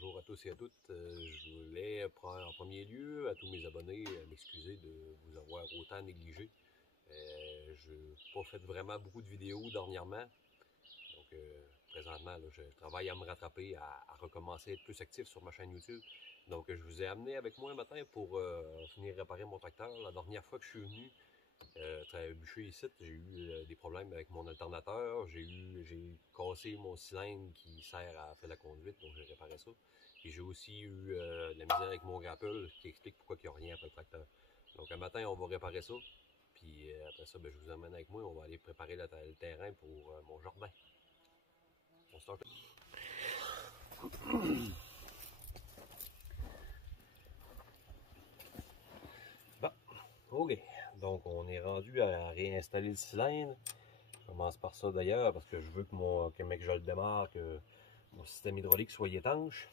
bonjour à tous et à toutes. Je voulais en premier lieu à tous mes abonnés m'excuser de vous avoir autant négligé. Je n'ai pas fait vraiment beaucoup de vidéos dernièrement. Donc présentement, là, je travaille à me rattraper, à recommencer à être plus actif sur ma chaîne YouTube. Donc je vous ai amené avec moi un matin pour finir réparer mon tracteur. La dernière fois que je suis venu bûcher ici, j'ai eu des problèmes avec mon alternateur. J'ai cassé mon cylindre qui sert à faire la conduite, donc j'ai réparé ça. Et j'ai aussi eu de la misère avec mon grapple qui explique pourquoi il n'y a rien après le tracteur. Donc un matin, on va réparer ça. Puis après ça, je vous emmène avec moi. On va aller préparer le terrain pour mon jardin. On start. Bon, ok. Donc on est rendu à réinstaller le cylindre. Je commence par ça d'ailleurs parce que je veux que je le démarre, que mon système hydraulique soit étanche.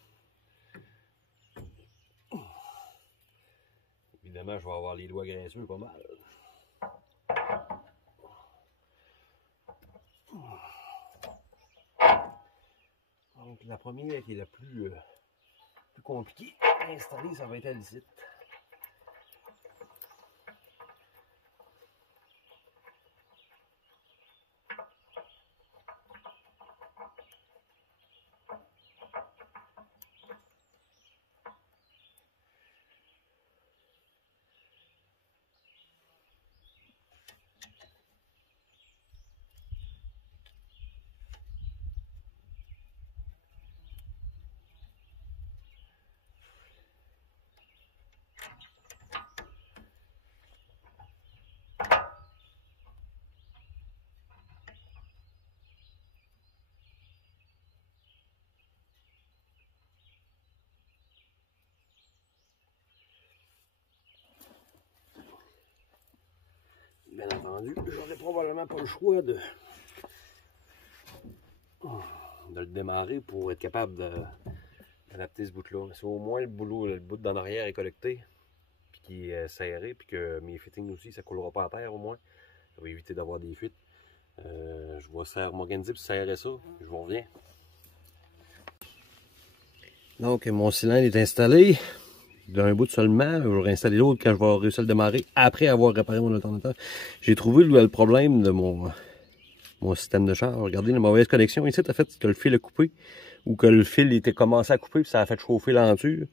Évidemment, je vais avoir les doigts graisseux pas mal. Donc la première qui est la plus compliquée à installer, ça va être celle-ci. Bien entendu, j'aurais probablement pas le choix de le démarrer pour être capable d'adapter ce bout-là. Si au moins le bout d'en arrière est collecté, puis qui est serré, puis que mes fittings aussi, ça ne coulera pas à terre au moins. Ça va éviter d'avoir des fuites. Je vais m'organiser pour serrer ça. Je vous reviens. Donc mon cylindre est installé. D'un bout seulement, je vais réinstaller l'autre quand je vais réussir à le démarrer après avoir réparé mon alternateur. J'ai trouvé le problème de mon système de charge. Regardez la mauvaise connexion ici, en fait, que le fil a coupé ou que le fil était commencé à couper puis ça a fait chauffer l'enture.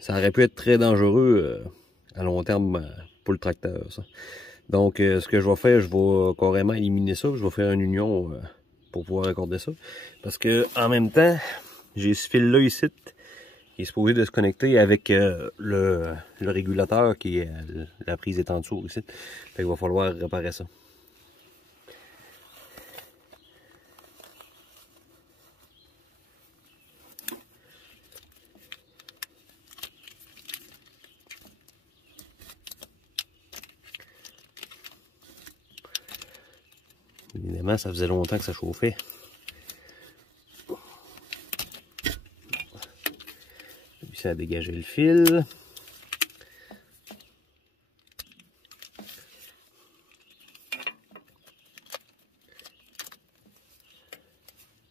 Ça aurait pu être très dangereux à long terme pour le tracteur, ça. Donc ce que je vais faire, je vais carrément éliminer ça. Je vais faire une union pour pouvoir accorder ça. Parce que en même temps, j'ai ce fil-là ici qui est supposé de se connecter avec le régulateur qui est la prise est en dessous ici. Fait qu'il va falloir réparer ça. Évidemment, ça faisait longtemps que ça chauffait. Puis ça a dégagé le fil.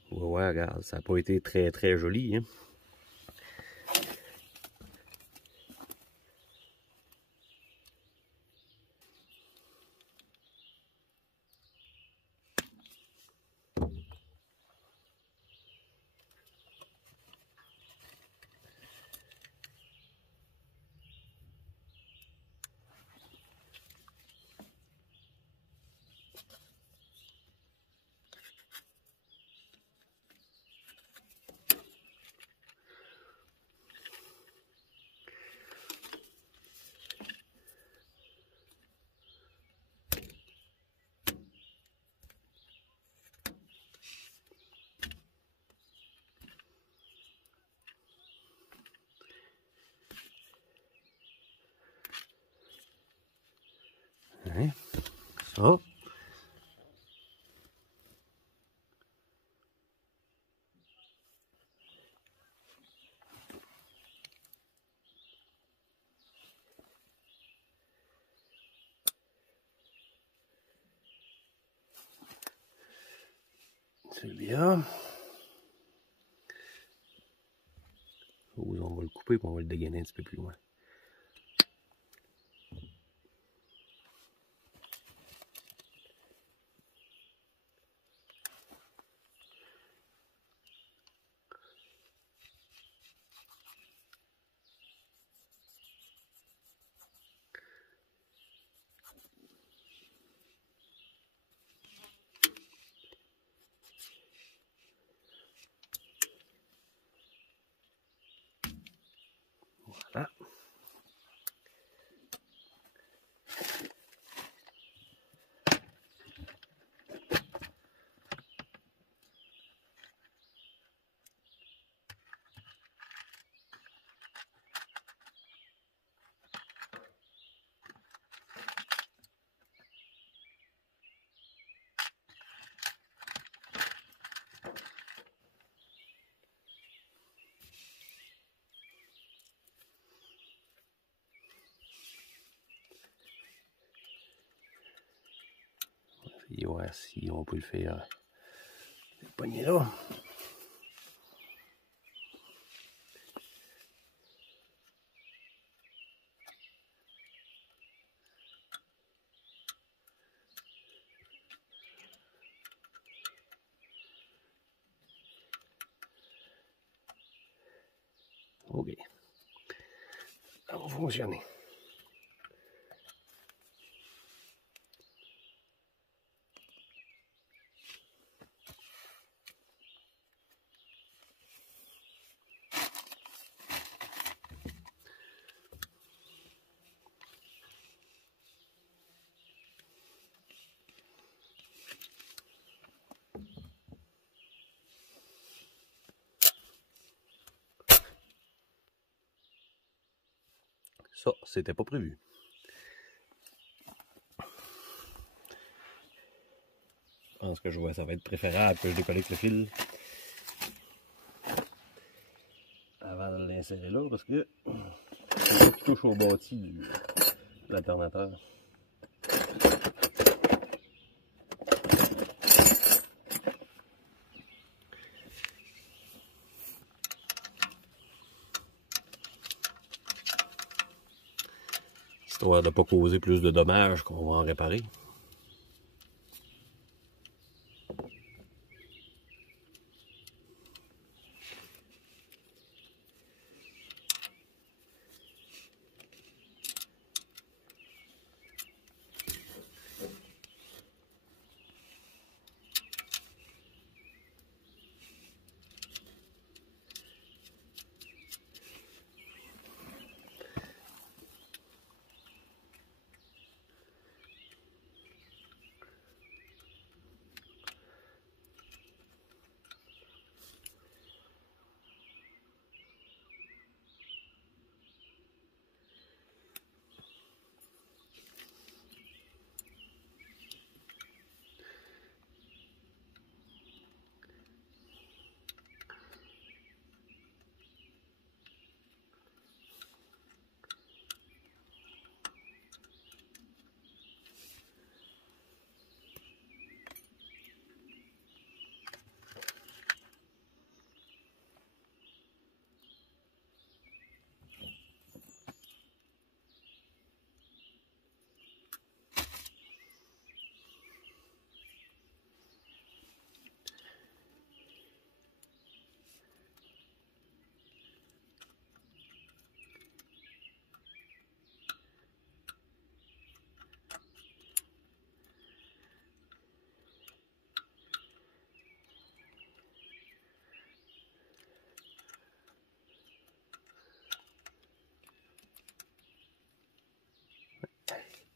Ouais, regarde, ça n'a pas été très très joli, hein. Hein? Ça. C'est bien. On va le couper et on va le dégainer un petit peu plus loin. Voilà. Et voir si on peut le faire. Le poignet là. Ok. Ça va fonctionner. Ça, c'était pas prévu. Je pense que ça va être préférable que je déconnecte le fil avant de l'insérer là parce que c'est ça qui touche au bâti de l'alternateur. Histoire de ne pas causer plus de dommages qu'on va en réparer.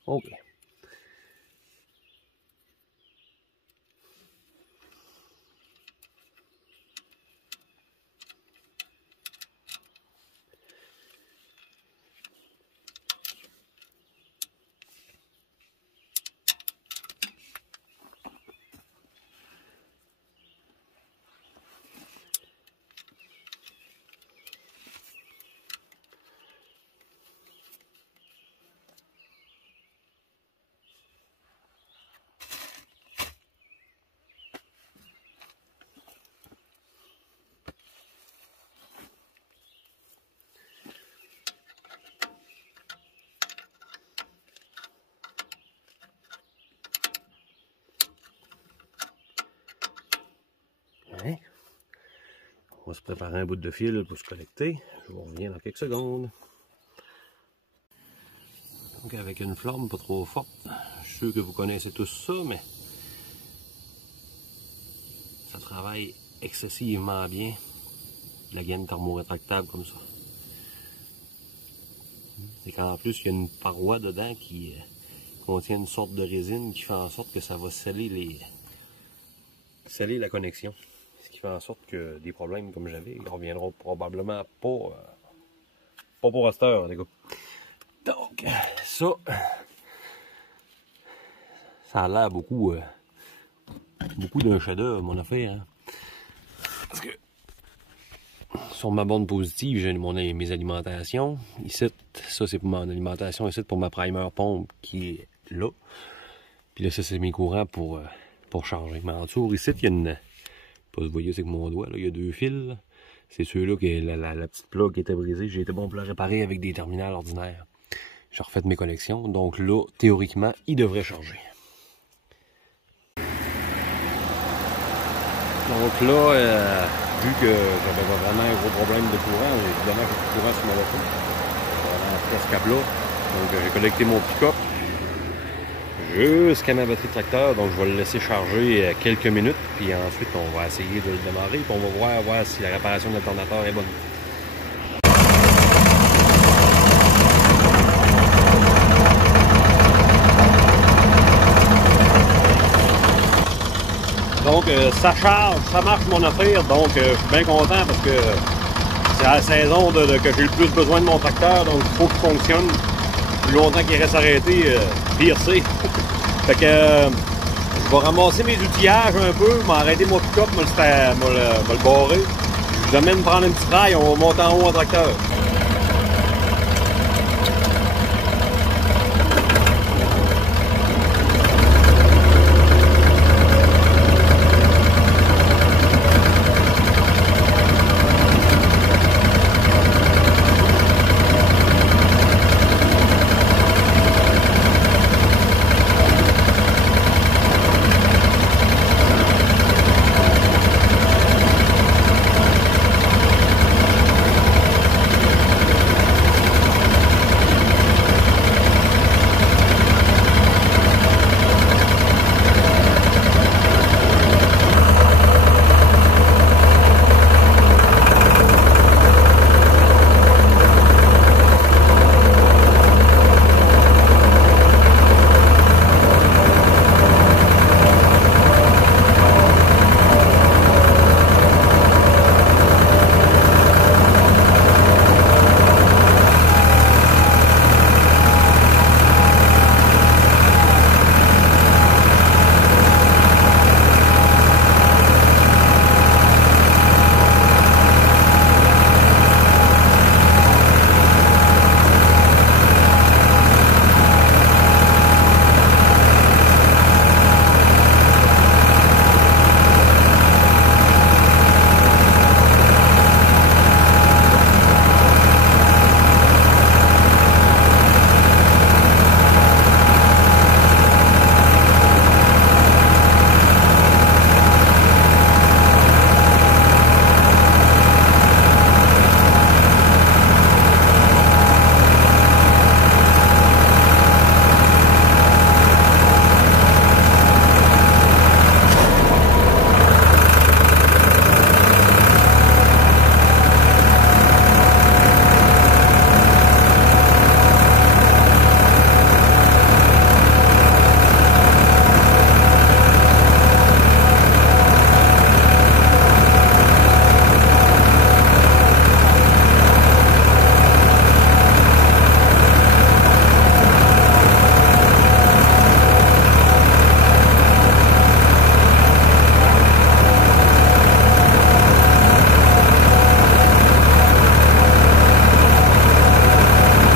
Ok. On va se préparer un bout de fil pour se connecter. Je vous reviens dans quelques secondes. Donc avec une flamme pas trop forte, je suis sûr que vous connaissez tous ça, mais ça travaille excessivement bien, la gaine thermorétractable comme ça. Et qu'en plus, il y a une paroi dedans qui contient une sorte de résine qui fait en sorte que ça va sceller la connexion. Ce qui fait en sorte que des problèmes comme j'avais, ils reviendront probablement pas pour cette heure, les gars. Donc, ça a l'air beaucoup d'un chef-d'œuvre, mon affaire. Hein? Parce que sur ma borne positive, j'ai mes alimentations. Ici, ça c'est pour mon alimentation. Ici, pour ma primer pompe qui est là. Puis là, ça c'est mes courants pour charger. Mais en dessous, ici, il y a une... Pas vous voyez, c'est que mon doigt, là, il y a deux fils. C'est ceux-là que la petite plug était brisée. J'ai été bon pour la réparer avec des terminales ordinaires. J'ai refait mes connexions. Donc là, théoriquement, il devrait charger. Donc là, vu que j'avais vraiment un gros problème de courant, évidemment j'ai plus de courant sur ma voiture. Vraiment presque à plat. Donc j'ai connecté mon pick-up jusqu'à ma batterie de tracteur. Donc je vais le laisser charger quelques minutes. Puis ensuite on va essayer de le démarrer. Puis on va voir si la réparation de l'alternateur est bonne. Donc ça charge, ça marche mon affaire, donc je suis bien content parce que c'est la saison que j'ai le plus besoin de mon tracteur, donc il faut qu'il fonctionne. Plus longtemps qu'il reste arrêté, pire c'est. Fait que je vais ramasser mes outillages un peu, m'arrêter mon pick-up, me le barrer. Je vais même prendre un petit trail, on va monter en haut en tracteur.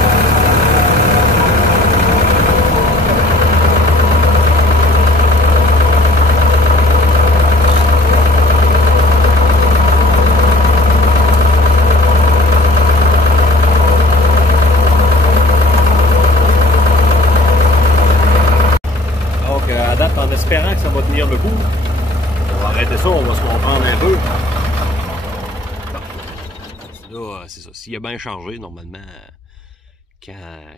En espérant que ça va tenir le coup. On va arrêter ça, on va se comprendre un peu. Donc là, je vais essayer de le démarrer. Puis on va voir si la réparation de l'alternateur est bonne. Donc, ça a l'air que ça va tenir le coup. On va arrêter ça, on va se comprendre un peu. Donc là, je vais essayer de le démarrer. Puis on va voir si la réparation de l'alternateur est bonne. Là, c'est ça. S'il est bien chargé, normalement, quand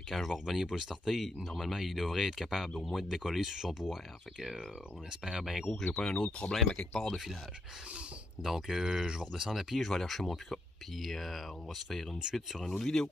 je vais revenir pour le starter, normalement, il devrait être capable au moins de décoller sur son pouvoir. Fait que, on espère bien gros que j'ai pas un autre problème à quelque part de filage. Donc, je vais redescendre à pied, je vais aller chercher mon pick-up. Puis, on va se faire une suite sur une autre vidéo.